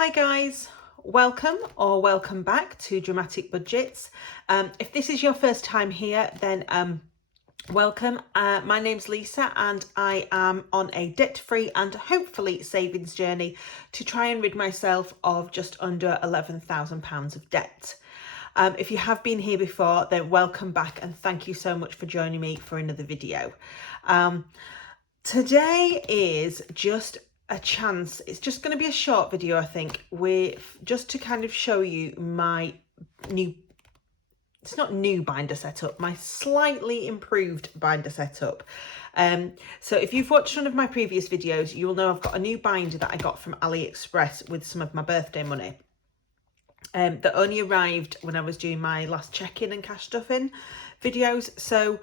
Hi guys, welcome back to Dramatic Budgets. If this is your first time here, then welcome. My name's Lisa and I am on a debt-free and hopefully savings journey to try and rid myself of just under £11,000 of debt. If you have been here before, then welcome back and thank you so much for joining me for another video. Today is just a chance. It's just going to be a short video, I think, with just to kind of show you my new, it's not new binder setup, my slightly improved binder setup. So if you've watched one of my previous videos, you'll know I've got a new binder that I got from AliExpress with some of my birthday money. That only arrived when I was doing my last check-in and cash stuffing videos. So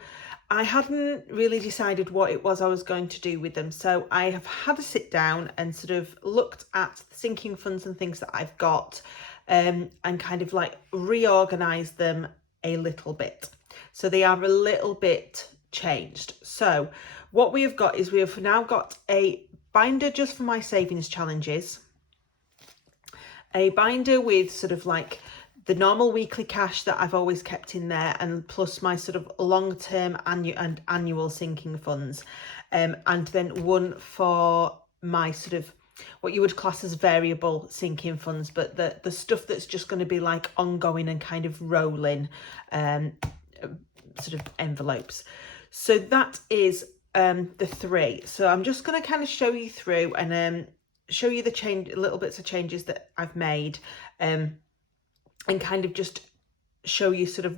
I hadn't really decided what it was I was going to do with them. So I have had a sit down and sort of looked at the sinking funds and things that I've got and kind of like reorganized them a little bit. So they are a little bit changed. So what we have got is we have now got a binder just for my savings challenges, a binder with sort of like the normal weekly cash that I've always kept in there, and plus my sort of long-term annual sinking funds, and then one for my sort of what you would class as variable sinking funds, but the stuff that's just going to be like ongoing and kind of rolling sort of envelopes. So that is the three. So I'm just going to kind of show you through and show you the little bits of changes that I've made, and kind of just show you sort of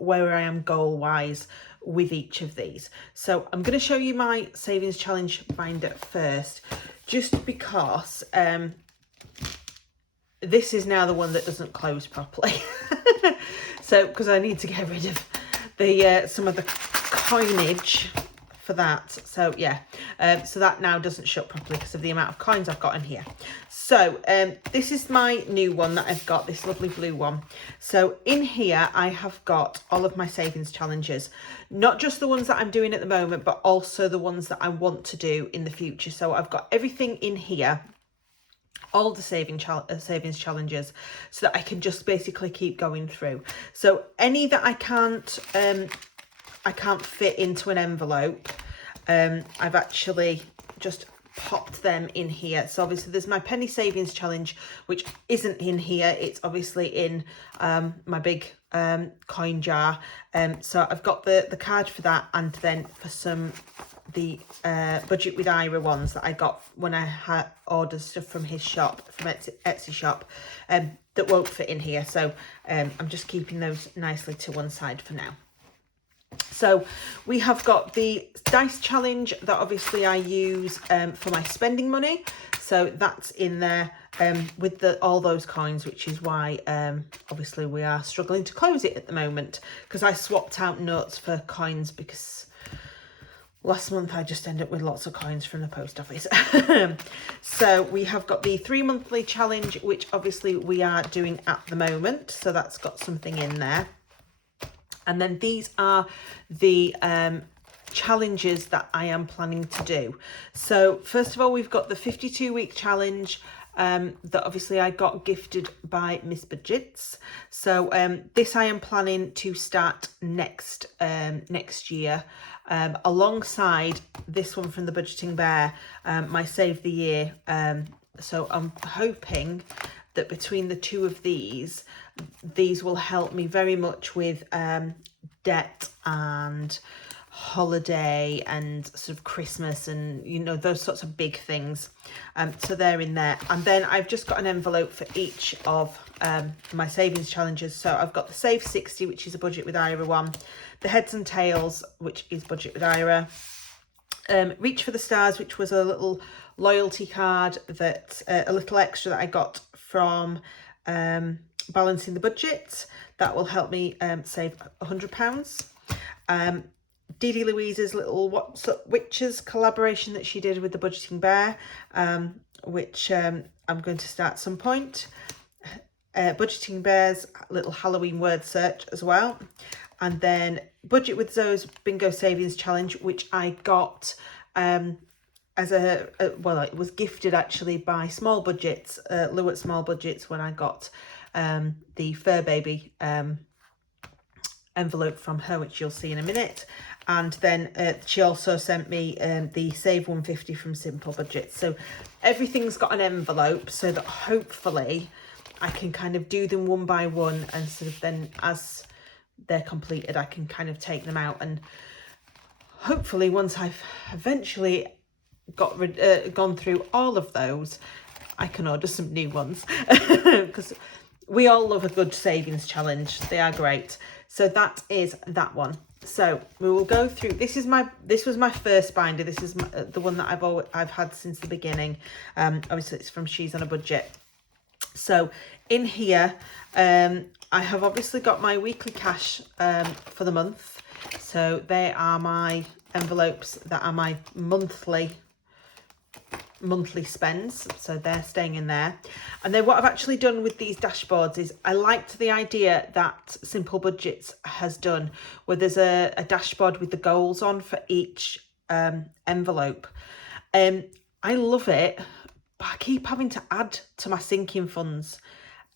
where I am goal wise with each of these. So I'm going to show you my savings challenge binder first, just because this is now the one that doesn't close properly. So because I need to get rid of the some of the coinage for that. So yeah, so that now doesn't shut properly because of the amount of coins I've got in here. So this is my new one that I've got, this lovely blue one. So in here I have got all of my savings challenges, not just the ones that I'm doing at the moment, but also the ones that I want to do in the future. So I've got everything in here, all the savings challenges, so that I can just basically keep going through. So any that I can't fit into an envelope, I've actually just popped them in here. So obviously there's my penny savings challenge, which isn't in here. It's obviously in my big coin jar. So I've got the card for that, and then for the budget with Ira ones that I got when I had ordered stuff from his shop, from Etsy shop, that won't fit in here. So I'm just keeping those nicely to one side for now. So we have got the dice challenge that obviously I use for my spending money. So that's in there with all those coins, which is why obviously we are struggling to close it at the moment, because I swapped out notes for coins because last month I just ended up with lots of coins from the post office. So we have got the 3 monthly challenge, which obviously we are doing at the moment. So that's got something in there. And then these are the challenges that I am planning to do. So first of all, we've got the 52-week challenge that obviously I got gifted by Miss Budgets. So this I am planning to start next year, alongside this one from the Budgeting Bear, my Save the Year. So I'm hoping that between the two of these will help me very much with debt and holiday and sort of Christmas and, you know, those sorts of big things. So they're in there. And then I've just got an envelope for each of my savings challenges. So I've got the Save 60, which is a budget with Ira one, the Heads and Tails, which is budget with Ira, Reach for the Stars, which was a little loyalty card that a little extra that I got from Balancing the Budget. That will help me save £100. Dee Dee Louise's little What's Up Witches collaboration that she did with the Budgeting Bear, which I'm going to start at some point. Budgeting Bear's little Halloween word search as well. And then Budget with Zoe's Bingo Savings Challenge, which I got as well, it was gifted actually by Small Budgets, Lou at Small Budgets, when I got the Fur Baby envelope from her, which you'll see in a minute. And then she also sent me the Save 150 from Simple Budget. So everything's got an envelope, so that hopefully I can kind of do them one by one, and sort of then as they're completed, I can kind of take them out, and hopefully once I've eventually gone through all of those, I can order some new ones, because we all love a good savings challenge. They are great. So that is that one. So we will go through. This was my first binder. This is the one that I've had since the beginning. Obviously it's from She's on a Budget. So in here, I have obviously got my weekly cash for the month. So they are my envelopes that are my monthly spends, so they're staying in there. And then what I've actually done with these dashboards is I liked the idea that Simple Budgets has done, where there's a dashboard with the goals on for each envelope. I love it, but I keep having to add to my sinking funds,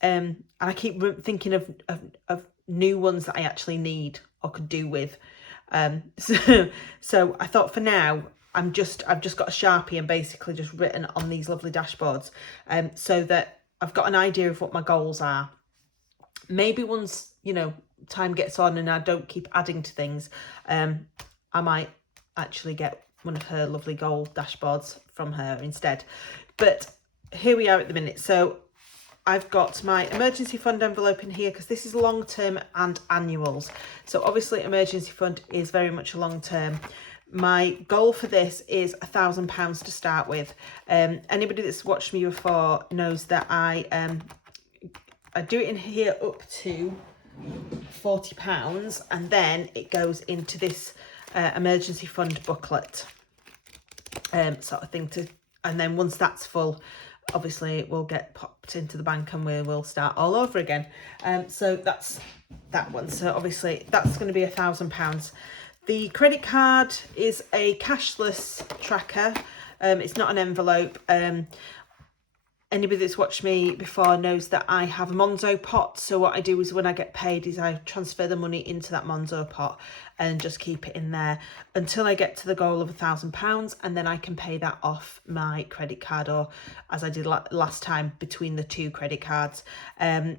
and I keep thinking of new ones that I actually need or could do with. So I thought for now I've just got a Sharpie and basically just written on these lovely dashboards, so that I've got an idea of what my goals are. Maybe once, you know, time gets on and I don't keep adding to things, I might actually get one of her lovely goal dashboards from her instead. But here we are at the minute. So I've got my emergency fund envelope in here because this is long term and annuals. So obviously emergency fund is very much a long term. My goal for this is £1,000 to start with. Anybody that's watched me before knows that I do it in here up to £40, and then it goes into this emergency fund booklet sort of thing, and then once that's full, obviously it will get popped into the bank and we will start all over again. So that's that one. So obviously that's going to be £1,000. The credit card is a cashless tracker. It's not an envelope. Anybody that's watched me before knows that I have a Monzo pot. So what I do is when I get paid is I transfer the money into that Monzo pot and just keep it in there until I get to the goal of £1,000, and then I can pay that off my credit card, or as I did last time, between the two credit cards. I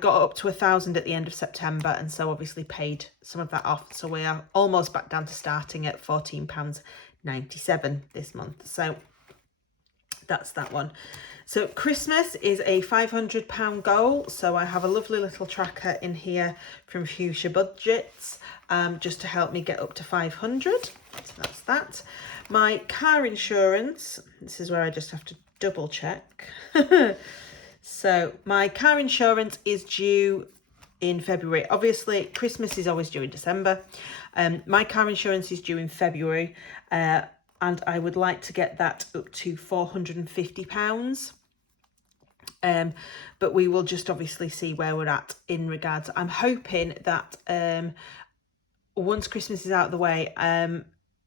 got up to 1,000 at the end of September, and so obviously paid some of that off. So we are almost back down to starting at £14.97 this month. So that's that one. So Christmas is a £500 goal. So I have a lovely little tracker in here from Fuchsia Budgets, just to help me get up to 500. So that's that. My car insurance, this is where I just have to double check. So my car insurance is due in February. Obviously Christmas is always due in December. My car insurance is due in February, and I would like to get that up to £450. But we will just obviously see where we're at in regards. I'm hoping that once Christmas is out of the way,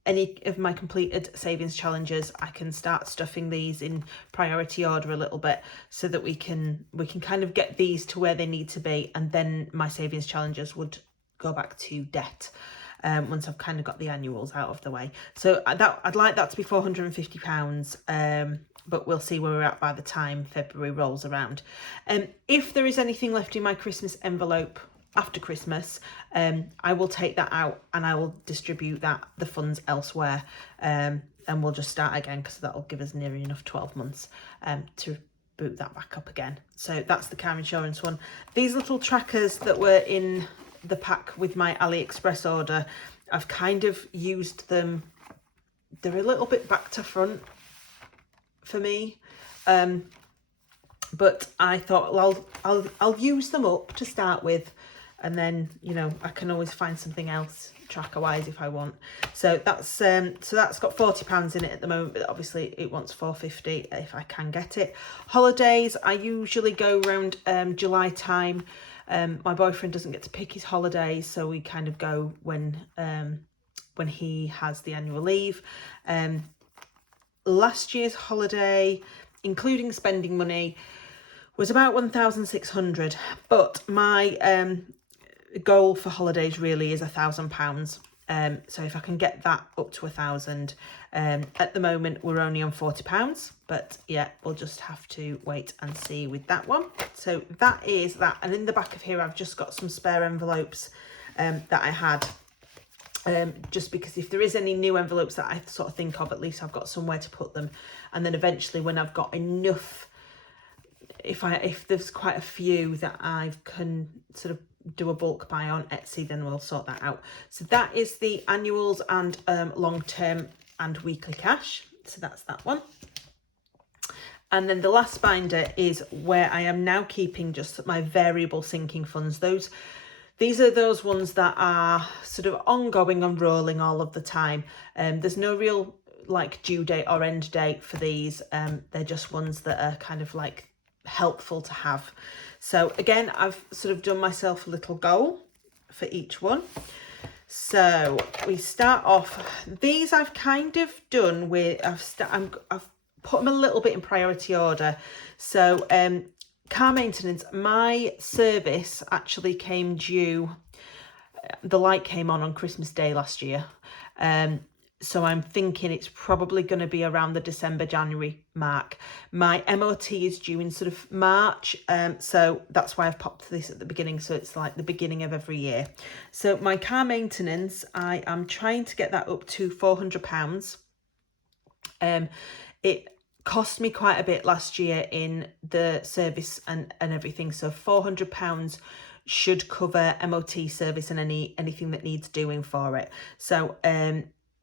any of my completed savings challenges, I can start stuffing these in priority order a little bit, so that we can kind of get these to where they need to be, and then my savings challenges would go back to debt. Once I've kind of got the annuals out of the way. So I'd like that to be £450, but we'll see where we're at by the time February rolls around. If there is anything left in my Christmas envelope after Christmas, I will take that out and I will distribute the funds elsewhere, and we'll just start again, because that'll give us nearly enough 12 months to boot that back up again. So that's the car insurance one. These little trackers that were in the pack with my AliExpress order, I've kind of used them. They're a little bit back to front for me, but I thought, well, I'll use them up to start with, and then, you know, I can always find something else tracker wise if I want. So that's got £40 in it at the moment, but obviously it wants £450 if I can get it. Holidays, I usually go around July time. My boyfriend doesn't get to pick his holidays, so we kind of go when he has the annual leave. last year's holiday, including spending money, was about 1,600, but my goal for holidays really is £1,000. So if I can get that up to 1,000, at the moment we're only on £40, but yeah, we'll just have to wait and see with that one. So that is that, and in the back of here I've just got some spare envelopes that I had, just because if there is any new envelopes that I sort of think of, at least I've got somewhere to put them. And then eventually when I've got enough, if there's quite a few that I can sort of do a bulk buy on Etsy, then we'll sort that out. So that is the annuals and long-term and weekly cash. So that's that one. And then the last binder is where I am now keeping just my variable sinking funds. These are those ones that are sort of ongoing and rolling all of the time. There's no real like due date or end date for these. They're just ones that are kind of like helpful to have. So again, I've sort of done myself a little goal for each one. So we start off, these I've kind of done with, I've put them a little bit in priority order. So car maintenance, my service actually came due, the light came on Christmas Day last year. So I'm thinking it's probably going to be around the December, January mark. My MOT is due in sort of March. So that's why I've popped this at the beginning. So it's like the beginning of every year. So my car maintenance, I am trying to get that up to £400. It cost me quite a bit last year in the service and everything. So £400 should cover MOT service and anything that needs doing for it. So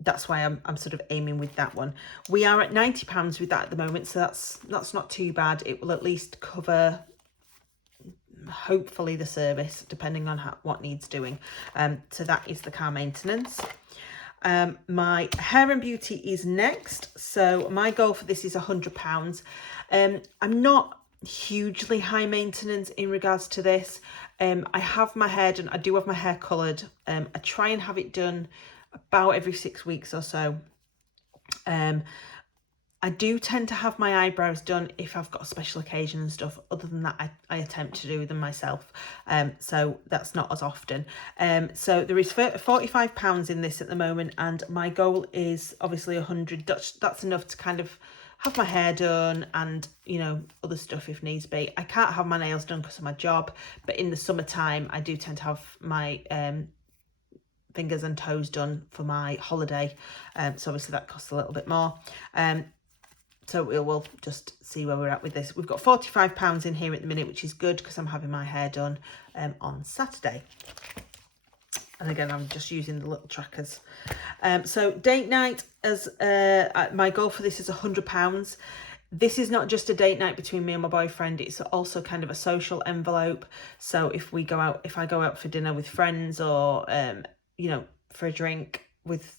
that's why I'm sort of aiming with that one. We are at £90 with that at the moment, so that's not too bad. It will at least cover hopefully the service, depending on what needs doing. So that is the car maintenance. My hair and beauty is next. So my goal for this is £100. I'm not hugely high maintenance in regards to this. I have my hair done. I do have my hair coloured. I try and have it done about every 6 weeks or so. I do tend to have my eyebrows done if I've got a special occasion and stuff. Other than that, I attempt to do them myself. So that's not as often. So there is £45 in this at the moment, and my goal is obviously 100. That's enough to kind of have my hair done and, you know, other stuff if needs be. I can't have my nails done because of my job, but in the summertime, I do tend to have my fingers and toes done for my holiday. So obviously that costs a little bit more. So we'll just see where we're at with this. We've got £45 in here at the minute, which is good because I'm having my hair done on Saturday. And again, I'm just using the little trackers. So date night, as my goal for this is £100. This is not just a date night between me and my boyfriend. It's also kind of a social envelope. So if I go out for dinner with friends or, you know, for a drink with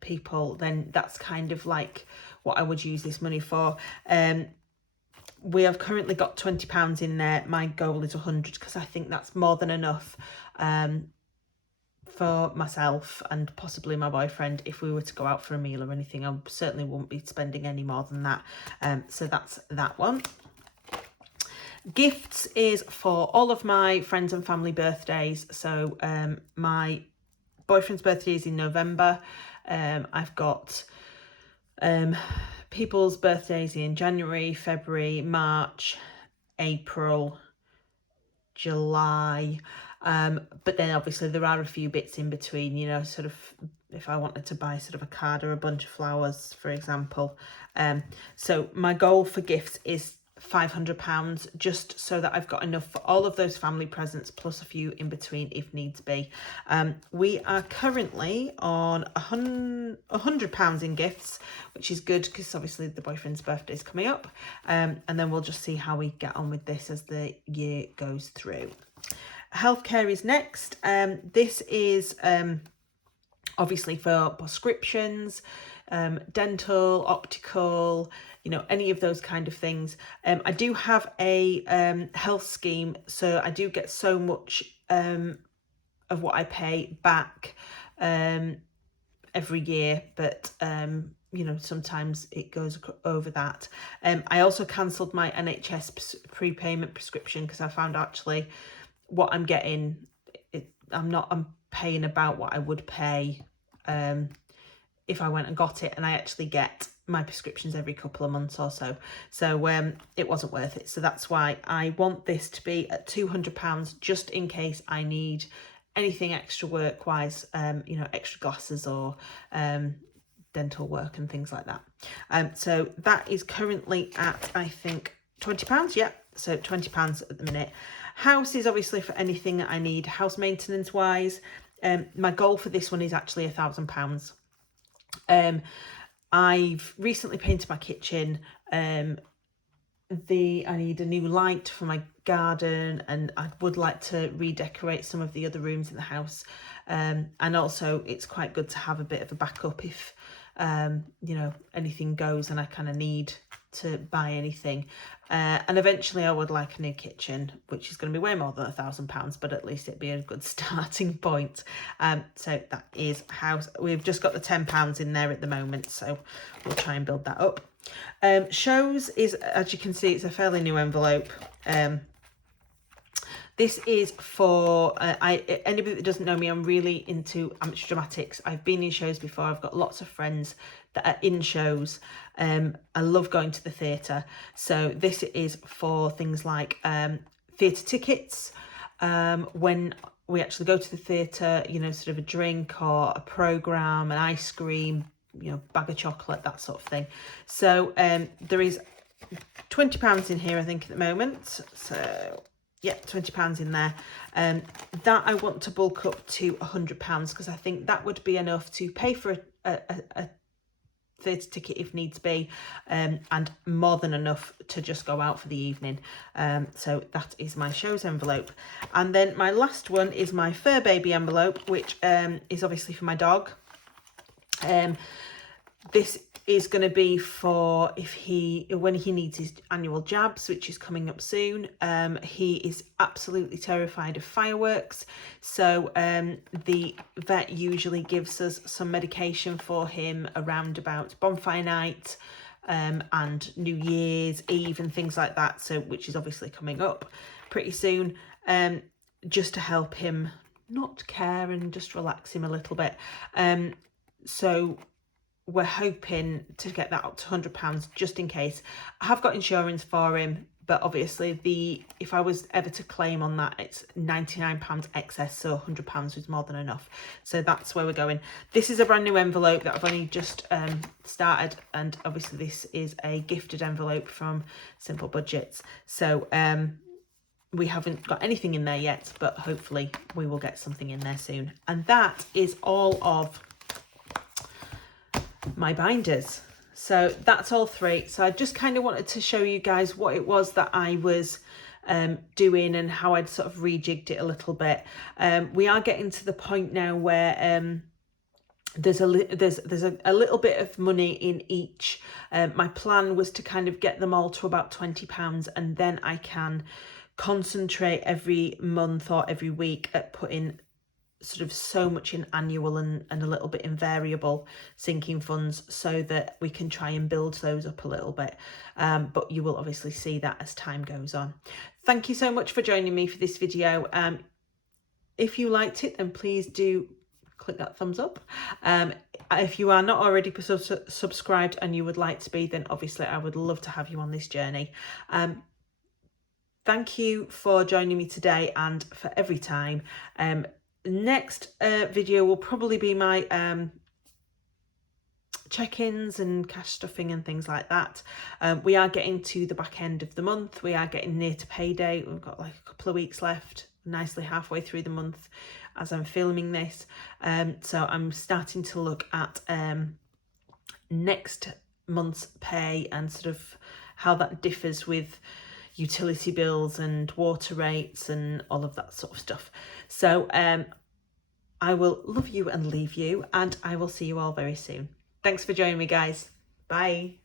people, then that's kind of like what I would use this money for. We have currently got £20 in there. My goal is 100 because I think that's more than enough for myself and possibly my boyfriend. If we were to go out for a meal or anything, I certainly won't be spending any more than that. So that's that one. Gifts is for all of my friends and family birthdays. So my boyfriend's birthday is in November. I've got people's birthdays in January, February, March, April, July. But then obviously there are a few bits in between, you know, sort of if I wanted to buy sort of a card or a bunch of flowers, for example. So my goal for gifts is £500, just so that I've got enough for all of those family presents plus a few in between if needs be. We are currently on £100 in gifts, which is good because obviously the boyfriend's birthday is coming up, and then we'll just see how we get on with this as the year goes through. Healthcare is next. This is obviously for prescriptions, dental, optical, you know, any of those kind of things. I do have a health scheme, so I do get so much of what I pay back every year, but you know, sometimes it goes over that. I also cancelled my NHS prepayment prescription because I found actually what I'm getting, I'm paying about what I would pay if I went and got it, and I actually get my prescriptions every couple of months or so. So it wasn't worth it. So that's why I want this to be at £200 just in case I need anything extra work-wise, you know, extra glasses or dental work and things like that. So that is currently at, I think, £20. Yeah, so £20 at the minute. House is obviously for anything that I need house maintenance wise. My goal for this one is actually £1,000. I've recently painted my kitchen. I need a new light for my garden, and I would like to redecorate some of the other rooms in the house. And also it's quite good to have a bit of a backup if you know, anything goes and I kind of need to buy anything. And eventually I would like a new kitchen, which is going to be way more than £1,000, but at least it'd be a good starting point. So that is house. We've just got the £10 in there at the moment, so we'll try and build that up. Shows is, as you can see, it's a fairly new envelope. This is for anybody that doesn't know me. I'm really into amateur dramatics. I've been in shows before. I've got lots of friends that are in shows. I love going to the theatre. So this is for things like theatre tickets. When we actually go to the theatre, you know, sort of a drink or a programme, an ice cream, you know, bag of chocolate, that sort of thing. So there is £20 in here, I think, at the moment. So yeah, £20 in there. That I want to bulk up to £100 because I think that would be enough to pay for a theatre ticket if needs be, and more than enough to just go out for the evening. So that is my shows envelope. And then my last one is my fur baby envelope, which is obviously for my dog. This is going to be for when he needs his annual jabs, which is coming up soon. He is absolutely terrified of fireworks, so the vet usually gives us some medication for him around about bonfire night and New Year's Eve and things like that, so which is obviously coming up pretty soon, just to help him not care and just relax him a little bit. So we're hoping to get that up to £100 just in case. I have got insurance for him, but obviously if I was ever to claim on that, it's £99 excess, so £100 was more than enough. So that's where we're going. This is a brand new envelope that I've only just started, and obviously this is a gifted envelope from Simple Budgets. So we haven't got anything in there yet, but hopefully we will get something in there soon. And that is all of my binders. So that's all three. So I just kind of wanted to show you guys what it was that I was doing and how I'd sort of rejigged it a little bit. We are getting to the point now where there's a little bit of money in each. My plan was to kind of get them all to about £20, and then I can concentrate every month or every week at putting sort of so much in annual and a little bit in variable sinking funds, so that we can try and build those up a little bit. But you will obviously see that as time goes on. Thank you so much for joining me for this video. If you liked it, then please do click that thumbs up. If you are not already subscribed and you would like to be, then obviously I would love to have you on this journey. Thank you for joining me today and for every time. Next video will probably be my check-ins and cash stuffing and things like that. We are getting to the back end of the month. We are getting near to payday. We've got like a couple of weeks left, nicely halfway through the month as I'm filming this. So I'm starting to look at next month's pay and sort of how that differs with utility bills and water rates and all of that sort of stuff. So I will love you and leave you, and I will see you all very soon. Thanks for joining me, guys. Bye.